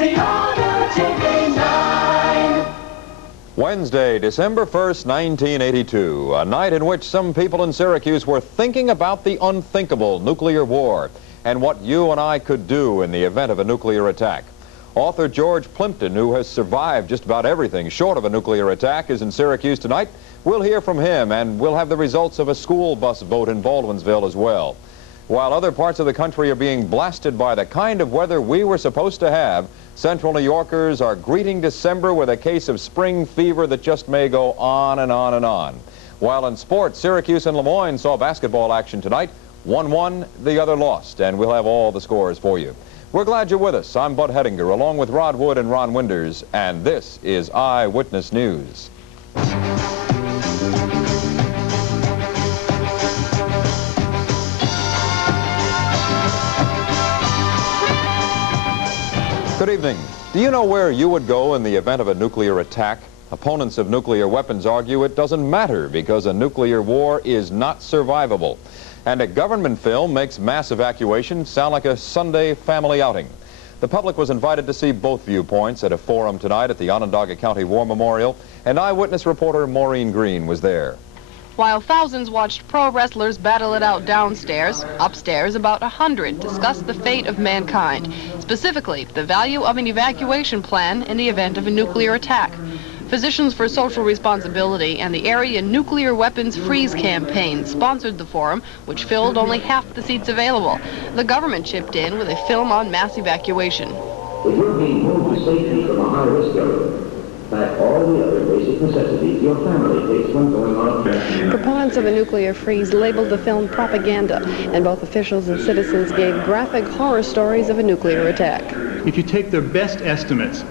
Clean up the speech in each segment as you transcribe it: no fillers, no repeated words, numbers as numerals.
WSYR TV 9. Wednesday, December 1st, 1982, a night in which some people in Syracuse were thinking about the unthinkable nuclear war and what you and I could do in the event of a nuclear attack. Author George Plimpton, who has survived just about everything short of a nuclear attack, is in Syracuse tonight. We'll hear from him, and we'll have the results of a school bus vote in Baldwinsville as well. While other parts of the country are being blasted by the kind of weather we were supposed to have, Central New Yorkers are greeting December with a case of spring fever that just may go on and on and on. While in sports, Syracuse and Lemoyne saw basketball action tonight. One won, the other lost, and we'll have all the scores for you. We're glad you're with us. I'm Bud Hedinger, along with Rod Wood and Ron Winders, and this is Eyewitness News. Good evening. Do you know where you would go in the event of a nuclear attack? Opponents of nuclear weapons argue it doesn't matter because a nuclear war is not survivable. And a government film makes mass evacuation sound like a Sunday family outing. The public was invited to see both viewpoints at a forum tonight at the Onondaga County War Memorial, and Eyewitness reporter Maureen Greene was there. While thousands watched pro wrestlers battle it out downstairs, upstairs about 100 discussed the fate of mankind, specifically the value of an evacuation plan in the event of a nuclear attack. Physicians for Social Responsibility and the Area Nuclear Weapons Freeze Campaign sponsored the forum, which filled only half the seats available. The government chipped in with a film on mass evacuation. If you're being moved to safety from a high-risk area, pack all the other basic necessities your family takes when going on a trip. Proponents of a nuclear freeze labeled the film propaganda, and both officials and citizens gave graphic horror stories of a nuclear attack. If you take their best estimates,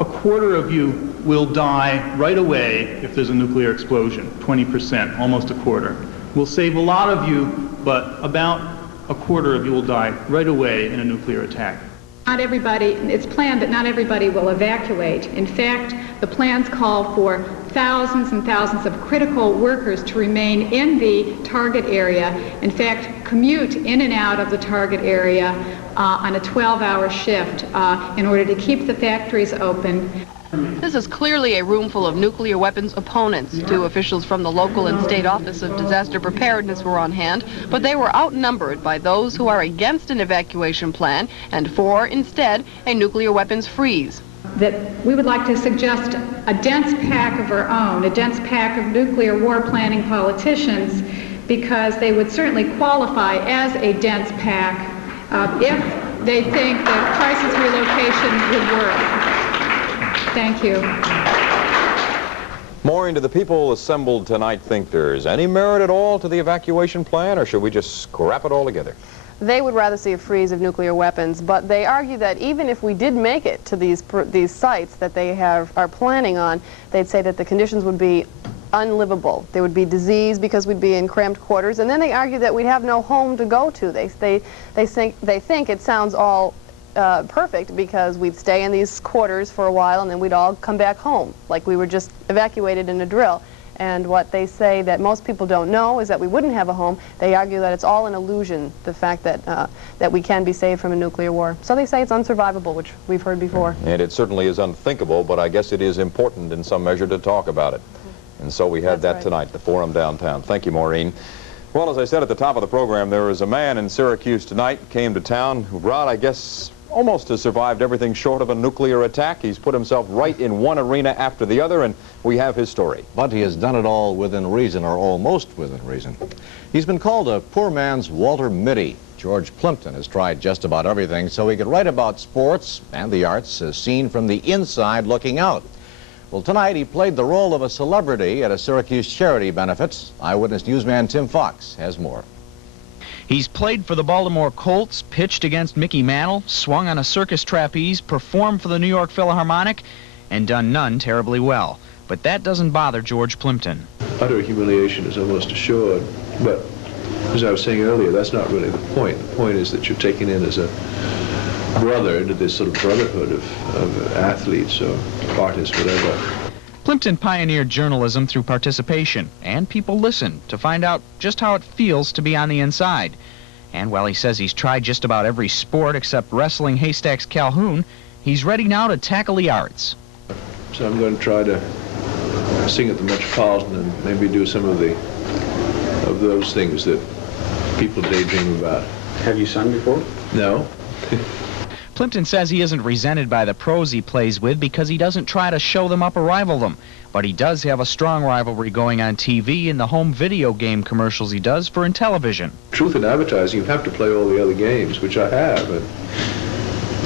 a quarter of you will die right away if there's a nuclear explosion, 20%, almost a quarter. We'll save a lot of you, but about a quarter of you will die right away in a nuclear attack. Not everybody, it's planned that not everybody will evacuate. In fact, the plans call for thousands and thousands of critical workers to remain in the target area, in fact, commute in and out of the target area on a 12-hour shift in order to keep the factories open. This is clearly a room full of nuclear weapons opponents. Two officials from the local and state office of disaster preparedness were on hand, but they were outnumbered by those who are against an evacuation plan and for, instead, a nuclear weapons freeze. That we would like to suggest a dense pack of our own, a dense pack of nuclear war planning politicians, because they would certainly qualify as a dense pack if they think that crisis relocation would work. Thank you. Maureen, do the people assembled tonight think there's any merit at all to the evacuation plan, or should we just scrap it all together? They would rather see a freeze of nuclear weapons, but they argue that even if we did make it to these sites that they are planning on, they'd say that the conditions would be unlivable. There would be disease because we'd be in cramped quarters, and then they argue that we'd have no home to go to. They think it sounds all perfect because we'd stay in these quarters for a while and then we'd all come back home like we were just evacuated in a drill. And what they say that most people don't know is that we wouldn't have a home. They argue that it's all an illusion, the fact that that we can be saved from a nuclear war. So they say it's unsurvivable, which we've heard before. And it certainly is unthinkable, but I guess it is important in some measure to talk about it. And so we had that tonight, the forum downtown. Thank you, Maureen. Well, as I said at the top of the program, there was a man in Syracuse tonight, came to town, who, Rod, I guess, almost has survived everything short of a nuclear attack. He's put himself right in one arena after the other, and we have his story. But he has done it all within reason, or almost within reason. He's been called a poor man's Walter Mitty. George Plimpton has tried just about everything so he could write about sports and the arts as seen from the inside looking out. Well, tonight he played the role of a celebrity at a Syracuse charity benefit. Eyewitness newsman Tim Fox has more. He's played for the Baltimore Colts, pitched against Mickey Mantle, swung on a circus trapeze, performed for the New York Philharmonic, and done none terribly well. But that doesn't bother George Plimpton. Utter humiliation is almost assured, but as I was saying earlier, that's not really the point. The point is that you're taken in as a brother into this sort of brotherhood of athletes or artists, whatever. Plimpton pioneered journalism through participation, and people listened to find out just how it feels to be on the inside. And while he says he's tried just about every sport except wrestling Haystacks Calhoun, he's ready now to tackle the arts. So I'm going to try to sing at the Metropolitan and maybe do some of those things that people daydream about. Have you sung before? No. Plimpton says he isn't resented by the pros he plays with because he doesn't try to show them up or rival them. But he does have a strong rivalry going on TV in the home video game commercials he does for Intellivision. Truth in advertising, you have to play all the other games, which I have. And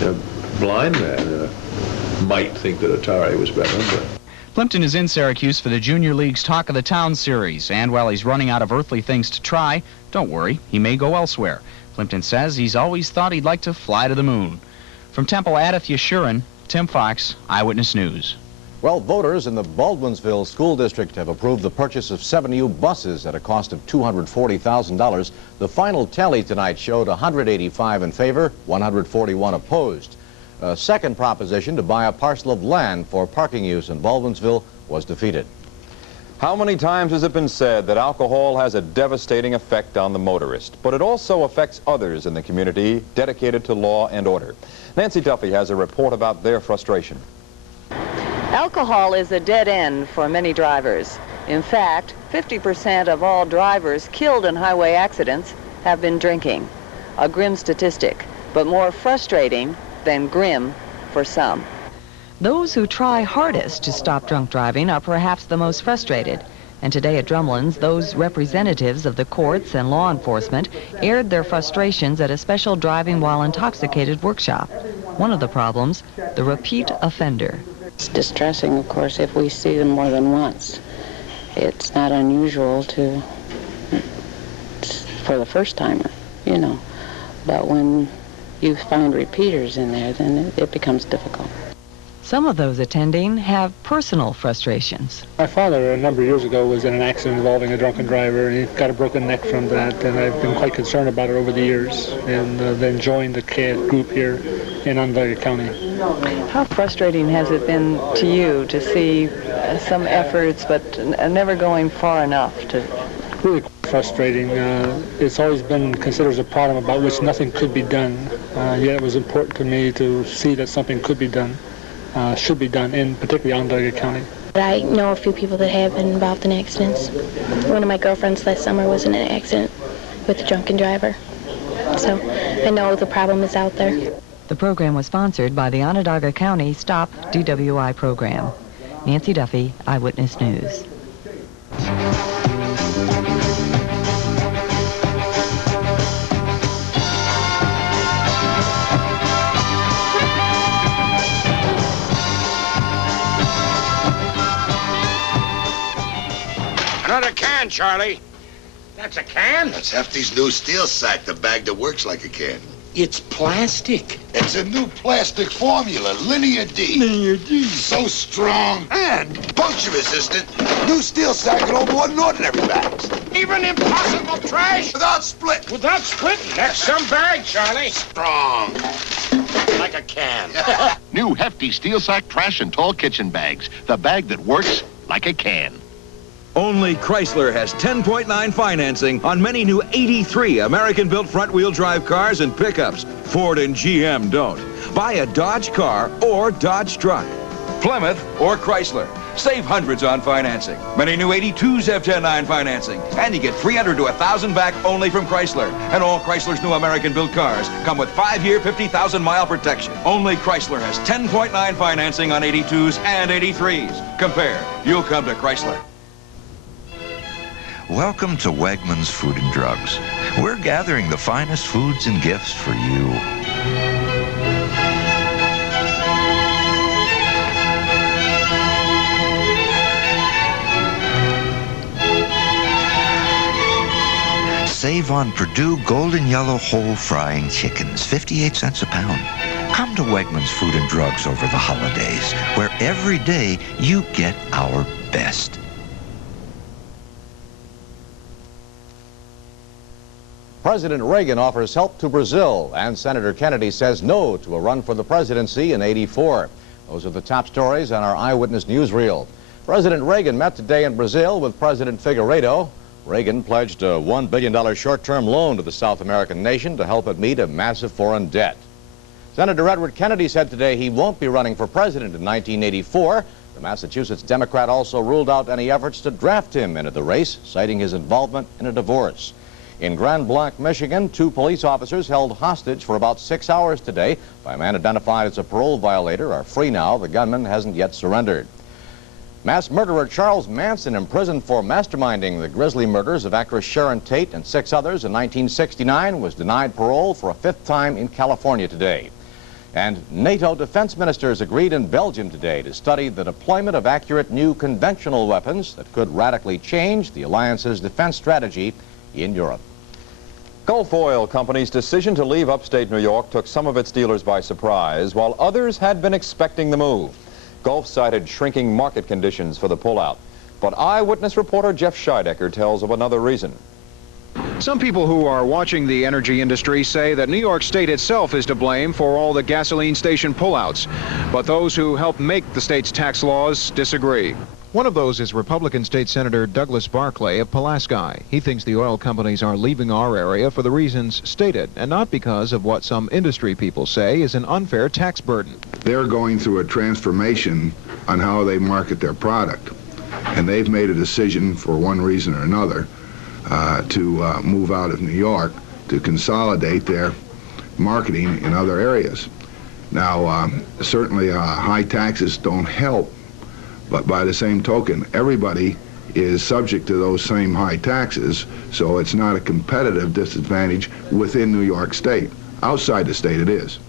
a blind man might think that Atari was better, but... Plimpton is in Syracuse for the Junior League's Talk of the Town series, and while he's running out of earthly things to try, don't worry, he may go elsewhere. Plimpton says he's always thought he'd like to fly to the moon. From Temple Adath-Yeshurun, Tim Fox, Eyewitness News. Well, voters in the Baldwinsville School District have approved the purchase of 7 new buses at a cost of $240,000. The final tally tonight showed 185 in favor, 141 opposed. A second proposition to buy a parcel of land for parking use in Baldwinsville was defeated. How many times has it been said that alcohol has a devastating effect on the motorist, but it also affects others in the community dedicated to law and order? Nancy Duffy has a report about their frustration. Alcohol is a dead end for many drivers. In fact, 50% of all drivers killed in highway accidents have been drinking. A grim statistic, but more frustrating than grim for some. Those who try hardest to stop drunk driving are perhaps the most frustrated. And today at Drumlin's, those representatives of the courts and law enforcement aired their frustrations at a special driving while intoxicated workshop. One of the problems, the repeat offender. It's distressing, of course, if we see them more than once. It's not unusual for the first timer, you know. But when you find repeaters in there, then it becomes difficult. Some of those attending have personal frustrations. My father, a number of years ago, was in an accident involving a drunken driver, and he got a broken neck from that, and I've been quite concerned about it over the years, and then joined the CAD group here in Onondaga County. How frustrating has it been to you to see some efforts, but never going far enough to... Really frustrating. It's always been considered as a problem about which nothing could be done, yet it was important to me to see that something could be done. Should be done, in particularly Onondaga County. I know a few people that have been involved in accidents. One of my girlfriends last summer was in an accident with a drunken driver. So I know the problem is out there. The program was sponsored by the Onondaga County Stop DWI program. Nancy Duffy, Eyewitness News. Another can, Charlie. That's a can? That's Hefty's new steel sack, the bag that works like a can. It's plastic. It's a new plastic formula, Linear D. Linear D. So strong and puncture resistant, new steel sack can hold more than ordinary bags. Even impossible trash? Without split. Without splitting. That's some bag, Charlie. Strong. Like a can. New Hefty steel sack trash and tall kitchen bags. The bag that works like a can. Only Chrysler has 10.9 financing on many new 83 American-built front-wheel drive cars and pickups. Ford and GM don't. Buy a Dodge car or Dodge truck. Plymouth or Chrysler. Save hundreds on financing. Many new 82s have 10.9 financing. And you get $300 to $1,000 back only from Chrysler. And all Chrysler's new American-built cars come with 5-year, 50,000-mile protection. Only Chrysler has 10.9 financing on 82s and 83s. Compare. You'll come to Chrysler. Welcome to Wegmans Food and Drugs. We're gathering the finest foods and gifts for you. Save on Purdue Golden Yellow Whole Frying Chickens, 58 cents a pound. Come to Wegmans Food and Drugs over the holidays, where every day you get our best. President Reagan offers help to Brazil, and Senator Kennedy says no to a run for the presidency in '84. Those are the top stories on our Eyewitness newsreel. President Reagan met today in Brazil with President Figueiredo. Reagan pledged a $1 billion short-term loan to the South American nation to help it meet a massive foreign debt. Senator Edward Kennedy said today he won't be running for president in 1984. The Massachusetts Democrat also ruled out any efforts to draft him into the race, citing his involvement in a divorce. In Grand Blanc, Michigan, 2 police officers held hostage for about 6 hours today by a man identified as a parole violator are free now. The gunman hasn't yet surrendered. Mass murderer Charles Manson, imprisoned for masterminding the grisly murders of actress Sharon Tate and 6 others in 1969, was denied parole for a 5th time in California today. And NATO defense ministers agreed in Belgium today to study the deployment of accurate new conventional weapons that could radically change the alliance's defense strategy in Europe. Gulf Oil Company's decision to leave upstate New York took some of its dealers by surprise, while others had been expecting the move. Gulf cited shrinking market conditions for the pullout. But Eyewitness reporter Jeff Scheidecker tells of another reason. Some people who are watching the energy industry say that New York State itself is to blame for all the gasoline station pullouts. But those who help make the state's tax laws disagree. One of those is Republican State Senator Douglas Barclay of Pulaski. He thinks the oil companies are leaving our area for the reasons stated, and not because of what some industry people say is an unfair tax burden. They're going through a transformation on how they market their product, and they've made a decision for one reason or another to move out of New York to consolidate their marketing in other areas. Now, certainly high taxes don't help, but by the same token, everybody is subject to those same high taxes, so it's not a competitive disadvantage within New York State. Outside the state, it is.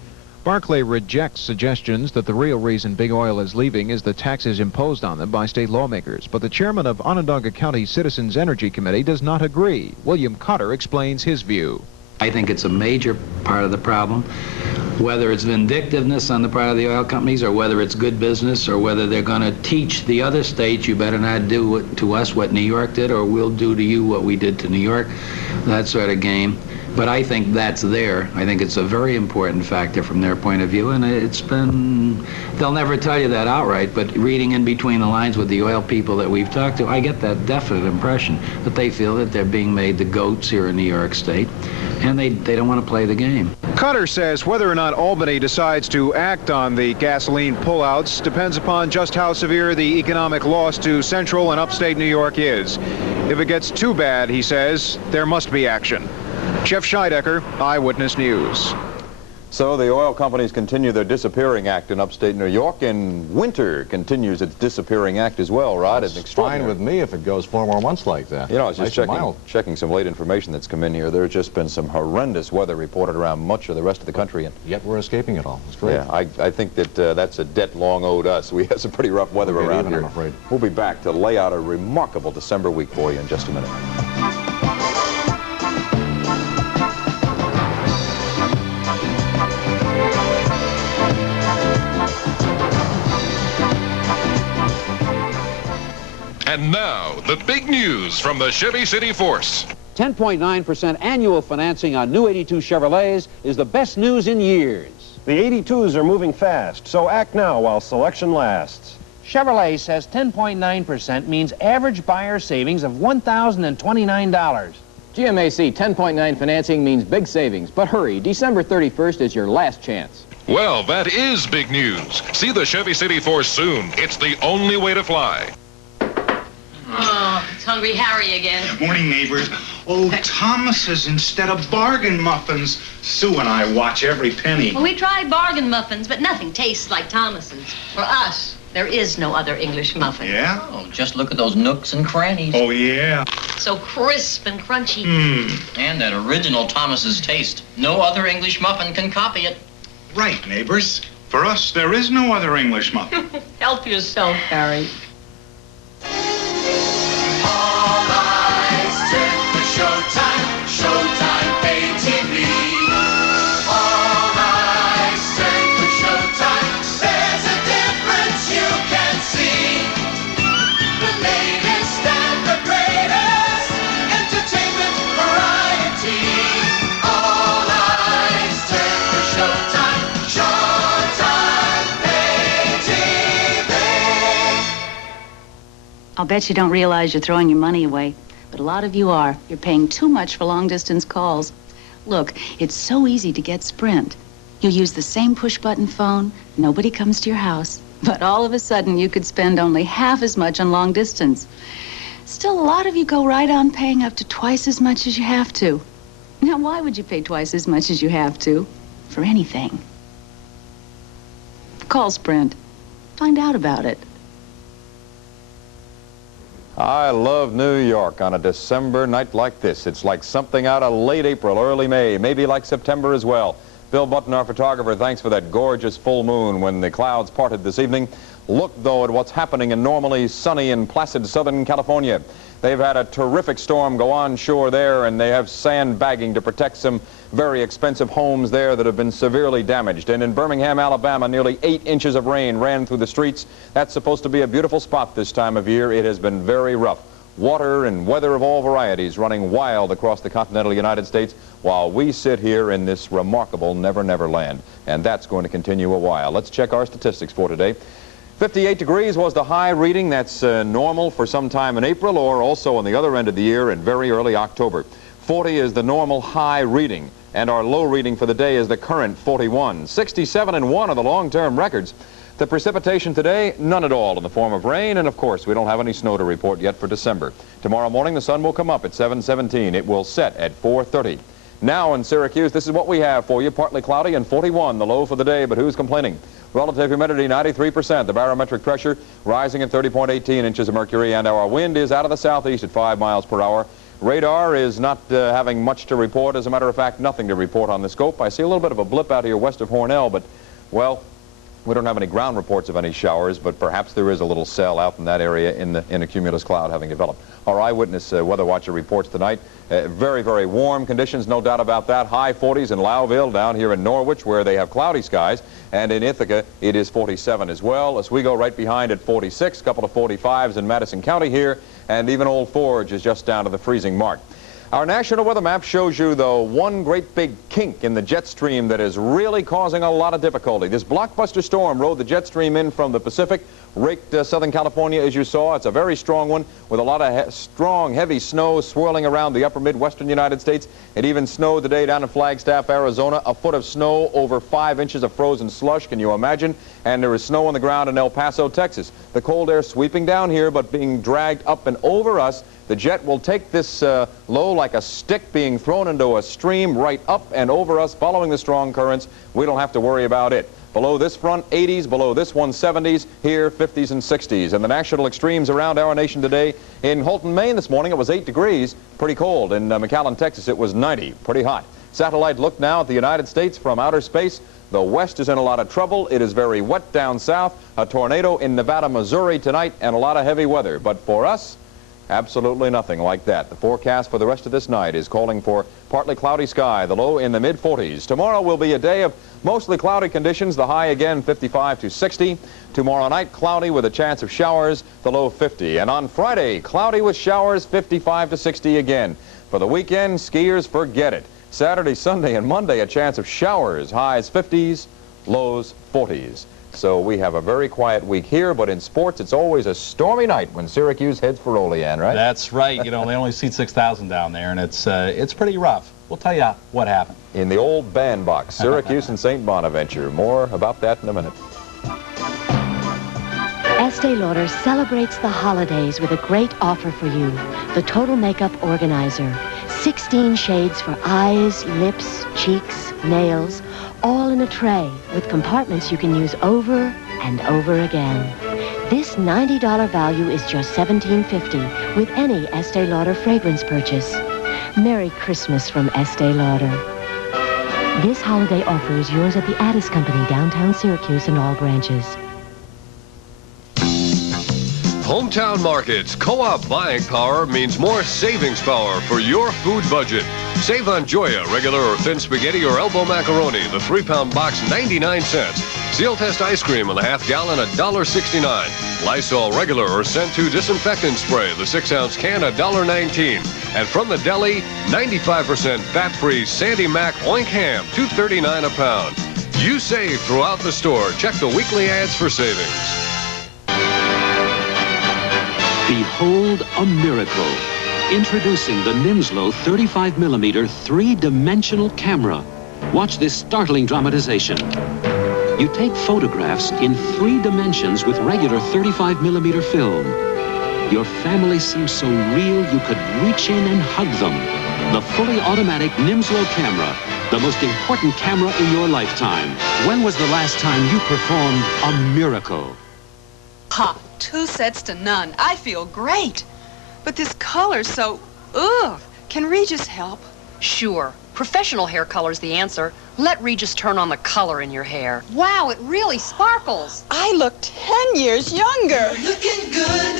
Barclay rejects suggestions that the real reason Big Oil is leaving is the taxes imposed on them by state lawmakers. But the chairman of Onondaga County Citizens Energy Committee does not agree. William Cutter explains his view. I think it's a major part of the problem, whether it's vindictiveness on the part of the oil companies or whether it's good business or whether they're going to teach the other states, you better not do to us what New York did or we'll do to you what we did to New York, that sort of game. But I think that's there. I think it's a very important factor from their point of view, and it's been, they'll never tell you that outright, but reading in between the lines with the oil people that we've talked to, I get that definite impression that they feel that they're being made the goats here in New York State, and they don't want to play the game. Cutter says whether or not Albany decides to act on the gasoline pullouts depends upon just how severe the economic loss to central and upstate New York is. If it gets too bad, he says, there must be action. Jeff Scheidecker, Eyewitness News. So the oil companies continue their disappearing act in upstate New York, and winter continues its disappearing act as well, Rod. It's fine with me if it goes 4 more months like that. You know, I was just Nice checking some late information that's come in here. There's just been some horrendous weather reported around much of the rest of the country. And yet we're escaping it all. It's great. Yeah, I think that that's a debt long owed us. We have some pretty rough weather around here. I'm afraid. We'll be back to lay out a remarkable December week for you in just a minute. And now, the big news from the Chevy City Force. 10.9% annual financing on new 82 Chevrolets is the best news in years. The 82s are moving fast, so act now while selection lasts. Chevrolet says 10.9% means average buyer savings of $1,029. GMAC 10.9 financing means big savings, but hurry, December 31st is your last chance. Well, that is big news. See the Chevy City Force soon. It's the only way to fly. Oh, it's Hungry Harry again. Morning, neighbors. Oh, Thomas's instead of bargain muffins. Sue and I watch every penny. Well, we tried bargain muffins, but nothing tastes like Thomas's. For us, there is no other English muffin. Yeah? Oh, just look at those nooks and crannies. Oh, yeah. So crisp and crunchy. And that original Thomas's taste. No other English muffin can copy it. Right, neighbors. For us, there is no other English muffin. Help yourself, Harry. Showtime, Showtime, pay TV. All eyes turn for Showtime. There's a difference you can see. The latest and the greatest entertainment variety. All eyes turn for Showtime, Showtime, pay TV. I'll bet you don't realize you're throwing your money away. but a lot of you are. You're paying too much for long-distance calls. Look, it's so easy to get Sprint. You use the same push-button phone, nobody comes to your house, but all of a sudden you could spend only half as much on long distance. Still, a lot of you go right on paying up to twice as much as you have to. Now, why would you pay twice as much as you have to for anything? Call Sprint. Find out about it. I love New York on a December night like this. It's like something out of late April, early May, maybe like September as well. Bill Button, our photographer, thanks for that gorgeous full moon when the clouds parted this evening. Look, though, at what's happening in normally sunny and placid Southern California. They've had a terrific storm go on shore there, and they have sandbagging to protect some very expensive homes there that have been severely damaged. And in Birmingham, Alabama, nearly 8 inches of rain ran through the streets. That's supposed to be a beautiful spot this time of year. It has been very rough. Water and weather of all varieties running wild across the continental United States while we sit here in this remarkable Never Never Land. And that's going to continue a while. Let's check our statistics for today. 58 degrees was the high reading. That's normal for some time in April or also on the other end of the year in very early October. 40 is the normal high reading, and our low reading for the day is the current 41. 67 and 1 are the long-term records. The precipitation today, none at all in the form of rain, and of course we don't have any snow to report yet for December. Tomorrow morning the sun will come up at 7:17. It will set at 4:30. Now in Syracuse, this is what we have for you. Partly cloudy and 41, the low for the day, but who's complaining? Relative humidity 93%, the barometric pressure rising at 30.18 inches of mercury, and our wind is out of the southeast at 5 miles per hour. Radar is not having much to report. As a matter of fact, nothing to report on the scope. I see a little bit of a blip out here west of Hornell, but, well, we don't have any ground reports of any showers, but perhaps there is a little cell out in that area in a cumulus cloud having developed. Our Eyewitness weather watcher reports tonight very, very warm conditions, no doubt about that. High 40s in Lowville, down here in Norwich, where they have cloudy skies, and in Ithaca it is 47 as well. Oswego right behind at 46, a couple of 45s in Madison County here, and even Old Forge is just down to the freezing mark. Our national weather map shows you, though, one great big kink in the jet stream that is really causing a lot of difficulty. This blockbuster storm rode the jet stream in from the Pacific, raked Southern California, as you saw. It's a very strong one with a lot of strong, heavy snow swirling around the upper Midwestern United States. It even snowed today down in Flagstaff, Arizona. A foot of snow, over 5 inches of frozen slush. Can you imagine? And there is snow on the ground in El Paso, Texas. The cold air sweeping down here, but being dragged up and over us. The jet will take this low like a stick being thrown into a stream right up and over us, following the strong currents. We don't have to worry about it. Below this front, 80s. Below this one, 70s. Here, 50s and 60s. And the national extremes around our nation today. In Holton, Maine this morning, it was 8 degrees. Pretty cold. In McAllen, Texas, it was 90. Pretty hot. Satellite look now at the United States from outer space. The west is in a lot of trouble. It is very wet down south. A tornado in Nevada, Missouri tonight, and a lot of heavy weather. But for us, absolutely nothing like that. The forecast for the rest of this night is calling for partly cloudy sky, the low in the mid-40s. Tomorrow will be a day of mostly cloudy conditions, the high again 55 to 60. Tomorrow night, cloudy with a chance of showers, the low 50. And on Friday, cloudy with showers, 55 to 60 again. For the weekend, skiers forget it. Saturday, Sunday, and Monday, a chance of showers, highs 50s, lows 40s. So we have a very quiet week here, but in sports, it's always a stormy night when Syracuse heads for Olean, right? That's right. You know, they only seat 6,000 down there, and it's pretty rough. We'll tell you what happened. In the old bandbox, Syracuse and St. Bonaventure. More about that in a minute. Estee Lauder celebrates the holidays with a great offer for you, the Total Makeup Organizer. 16 shades for eyes, lips, cheeks, nails, all in a tray with compartments you can use over and over again. This $90 value is just $17.50 with any Estee Lauder fragrance purchase. Merry Christmas from Estee Lauder. This holiday offer is yours at the Addis Company, downtown Syracuse, and all branches. Hometown Market's co-op buying power means more savings power for your food budget. Save on Joya, regular or thin spaghetti or elbow macaroni, the 3-pound box, 99 cents. Seal Test ice cream in the half gallon, $1.69. Lysol regular or Scent 2 disinfectant spray, the 6-ounce can, $1.19. And from the deli, 95% fat-free Sandy Mac Oink Ham, $2.39 a pound. You save throughout the store. Check the weekly ads for savings. Behold a miracle. Introducing the Nimslo 35mm three-dimensional camera. Watch this startling dramatization. You take photographs in 3 dimensions with regular 35mm film. Your family seems so real you could reach in and hug them. The fully automatic Nimslo camera, the most important camera in your lifetime. When was the last time you performed a miracle? Ha, 2 sets to none. I feel great. But this color's so, ugh. Can Regis help? Sure. Professional hair color's the answer. Let Regis turn on the color in your hair. Wow, it really sparkles. I look 10 years younger. You're looking good.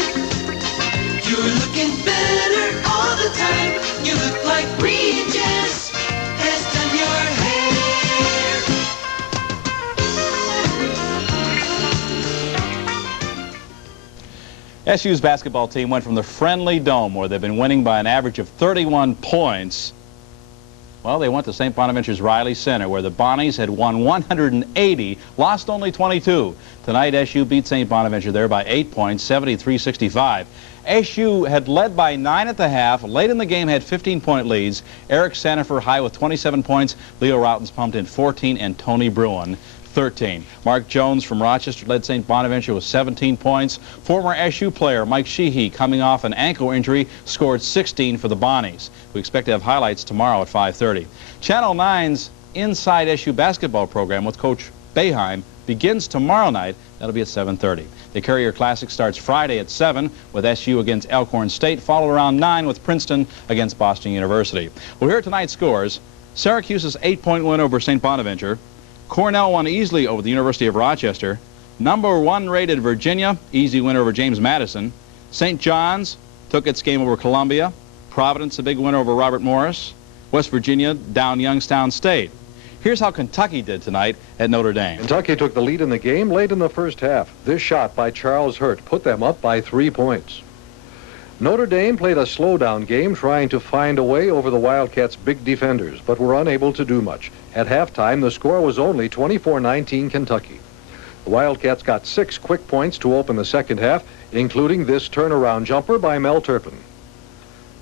You're looking better all the time. You look like Regis has done your hair. SU's basketball team went from the friendly dome, where they've been winning by an average of 31 points. Well, they went to St. Bonaventure's Riley Center, where the Bonnies had won 180, lost only 22. Tonight, SU beat St. Bonaventure there by 8 points, 73-65. SU had led by 9 at the half. Late in the game had 15-point leads. Eric Sandifer high with 27 points. Leo Routens pumped in 14, and Tony Bruin 13. Mark Jones from Rochester led St. Bonaventure with 17 points. Former SU player Mike Sheehy, coming off an ankle injury, scored 16 for the Bonnies. We expect to have highlights tomorrow at 5:30. Channel 9's Inside SU basketball program with Coach Boeheim begins tomorrow night. That'll be at 7:30. The Carrier Classic starts Friday at 7 with SU against Elkhorn State, followed around 9 with Princeton against Boston University. Well, here are tonight's scores. Syracuse's 8-point win over St. Bonaventure. Cornell won easily over the University of Rochester. Number 1 rated Virginia, easy win over James Madison. St. John's took its game over Columbia. Providence, a big win over Robert Morris. West Virginia down Youngstown State. Here's how Kentucky did tonight at Notre Dame. Kentucky took the lead in the game late in the first half. This shot by Charles Hurt put them up by 3 points. Notre Dame played a slow-down game trying to find a way over the Wildcats' big defenders, but were unable to do much. At halftime, the score was only 24-19 Kentucky. The Wildcats got 6 quick points to open the second half, including this turnaround jumper by Mel Turpin.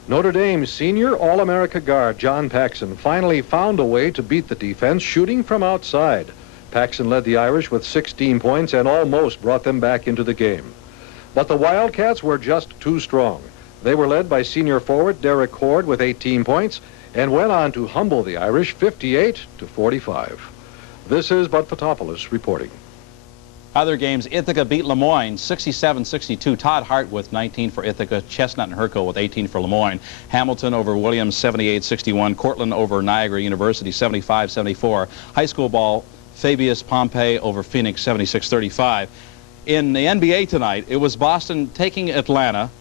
Notre Dame's senior All-America guard John Paxson finally found a way to beat the defense shooting from outside. Paxson led the Irish with 16 points and almost brought them back into the game. But the Wildcats were just too strong. They were led by senior forward Derek Cord with 18 points and went on to humble the Irish 58-45. This is Bud Fotopoulos reporting. Other games, Ithaca beat Lemoyne 67-62. Todd Hart with 19 for Ithaca. Chestnut and Herco with 18 for Lemoyne. Hamilton over Williams 78-61. Cortland over Niagara University 75-74. High school ball, Fabius Pompey over Phoenix 76-35. In the NBA tonight, it was Boston taking Atlanta.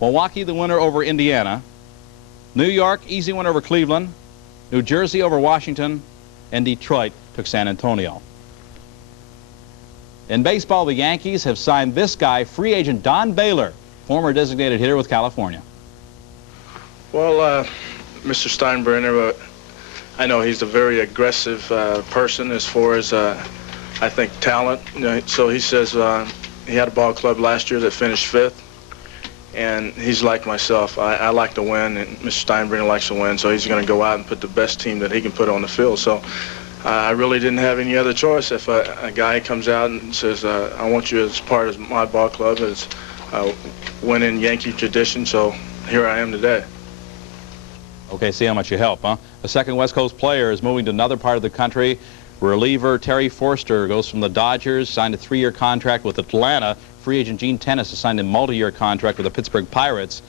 Milwaukee the winner over Indiana. New York easy win over Cleveland. New Jersey over Washington. And Detroit took San Antonio. In baseball, the Yankees have signed this guy, free agent Don Baylor, former designated hitter with California. Well, Mr. Steinbrenner, I know he's a very aggressive person as far as, I think, talent. You know, so he says he had a ball club last year that finished 5th, and he's like myself. I like to win, and Mr. Steinbrenner likes to win, so he's going to go out and put the best team that he can put on the field. So I really didn't have any other choice. If a guy comes out and says, I want you as part of my ball club, as winning Yankee tradition, so here I am today. Okay, see how much you help, huh? A second West Coast player is moving to another part of the country. Reliever Terry Forster goes from the Dodgers, signed a 3-year contract with Atlanta. Free agent Gene Tennis has signed a multi-year contract with the Pittsburgh Pirates.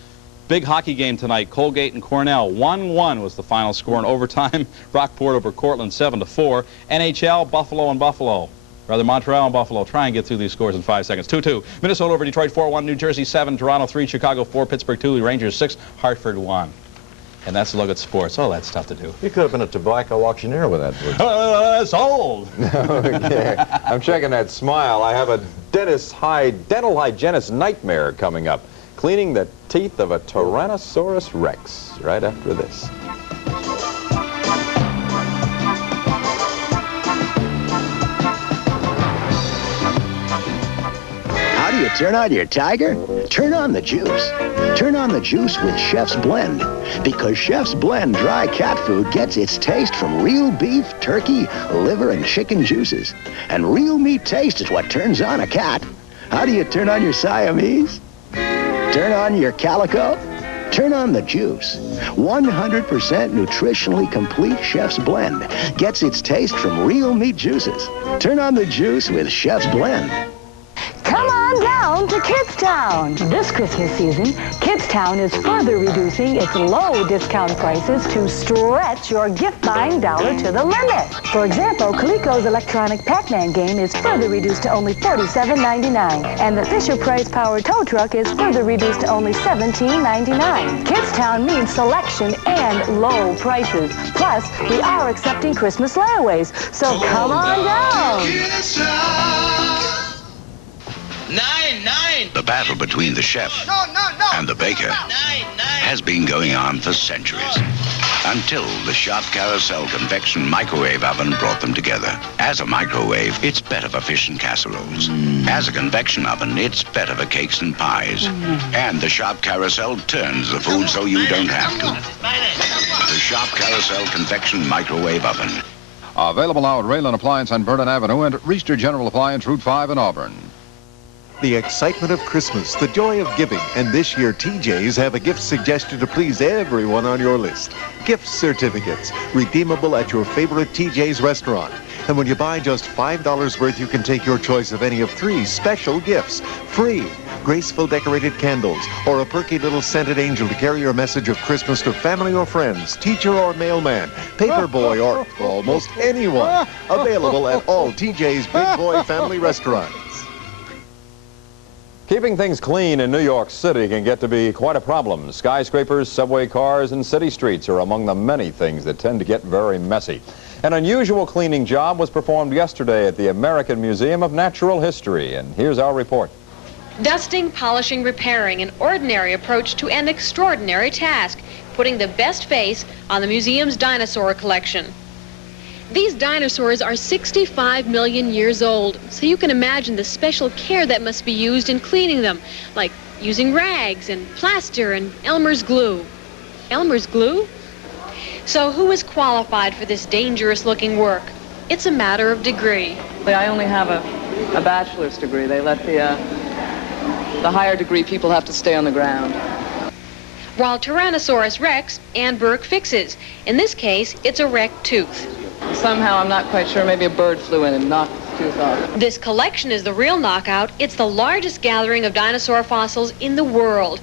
Big hockey game tonight. Colgate and Cornell. 1-1 was the final score in overtime. Rockport over Cortland 7-4. NHL, Buffalo and Buffalo. Rather, Montreal and Buffalo. Try and get through these scores in 5 seconds. 2-2. Minnesota over Detroit 4-1. New Jersey 7. Toronto 3. Chicago 4. Pittsburgh 2. Rangers 6. Hartford 1. And that's a look at sports. Oh, that's tough to do. You could have been a tobacco auctioneer with that. Sold. Okay. I'm checking that smile. I have a dental hygienist nightmare coming up. Cleaning the teeth of a Tyrannosaurus Rex right after this. How do you turn on your tiger? Turn on the juice. Turn on the juice with Chef's Blend. Because Chef's Blend dry cat food gets its taste from real beef, turkey, liver, and chicken juices. And real meat taste is what turns on a cat. How do you turn on your Siamese? Turn on your calico? Turn on the juice. 100% nutritionally complete Chef's Blend gets its taste from real meat juices. Turn on the juice with Chef's Blend. Come on down to Kidstown. This Christmas season, Kidstown is further reducing its low discount prices to stretch your gift-buying dollar to the limit. For example, Coleco's electronic Pac-Man game is further reduced to only $47.99, and the Fisher-Price-powered tow truck is further reduced to only $17.99. Kidstown means selection and low prices. Plus, we are accepting Christmas layaways, so come on down. 9. The battle between the chef and the baker has been going on for centuries, until the sharp carousel convection microwave oven brought them together. As a microwave, it's better for fish and casseroles. As a convection oven, it's better for cakes and pies. And the sharp carousel turns the food so you don't have to. The sharp carousel convection microwave oven. Available now at Raylan Appliance on Vernon Avenue and at Reister General Appliance, Route 5 in Auburn. The excitement of Christmas, the joy of giving, and this year TJ's have a gift suggestion to please everyone on your list. Gift certificates, redeemable at your favorite TJ's restaurant. And when you buy just $5 worth, you can take your choice of any of 3 special gifts. Free, graceful decorated candles, or a perky little scented angel to carry your message of Christmas to family or friends, teacher or mailman, paper boy, or almost anyone. Available at all TJ's Big Boy family restaurants. Keeping things clean in New York City can get to be quite a problem. Skyscrapers, subway cars, and city streets are among the many things that tend to get very messy. An unusual cleaning job was performed yesterday at the American Museum of Natural History, and here's our report. Dusting, polishing, repairing, an ordinary approach to an extraordinary task, putting the best face on the museum's dinosaur collection. These dinosaurs are 65 million years old, so you can imagine the special care that must be used in cleaning them, like using rags and plaster and Elmer's glue. Elmer's glue? So who is qualified for this dangerous-looking work? It's a matter of degree. I only have a bachelor's degree. They let the higher degree people have to stay on the ground. While Tyrannosaurus Rex, Ann Burke fixes. In this case, it's a wrecked tooth. Somehow, I'm not quite sure, maybe a bird flew in and knocked the tooth off. This collection is the real knockout. It's the largest gathering of dinosaur fossils in the world.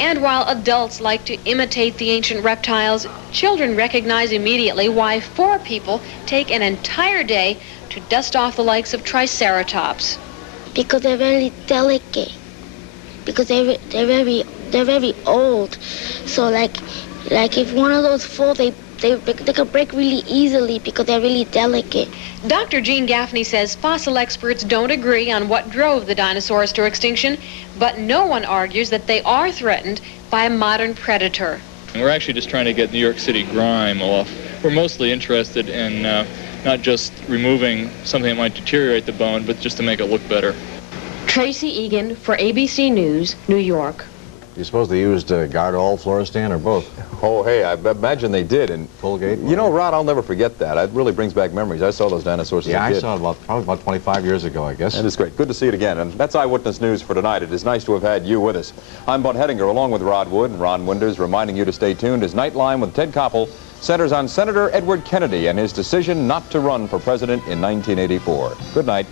And while adults like to imitate the ancient reptiles, children recognize immediately why 4 people take an entire day to dust off the likes of Triceratops. Because they're very delicate. Because they're very old. So like if one of those fall, they could break really easily because they're really delicate. Dr. Gene Gaffney says fossil experts don't agree on what drove the dinosaurs to extinction, but no one argues that they are threatened by a modern predator. We're actually just trying to get New York City grime off. We're mostly interested in not just removing something that might deteriorate the bone, but just to make it look better. Tracy Egan for ABC News, New York. Do you suppose they used Gardol, Florestan, or both? Oh, hey, I imagine they did. And Colgate? You know, Rod, I'll never forget that. It really brings back memories. I saw those dinosaurs as a kid. Yeah, I saw it probably about 25 years ago, I guess. And it's great. Good to see it again. And that's Eyewitness News for tonight. It is nice to have had you with us. I'm Bud Hedinger, along with Rod Wood and Ron Winders, reminding you to stay tuned as Nightline with Ted Koppel centers on Senator Edward Kennedy and his decision not to run for president in 1984. Good night.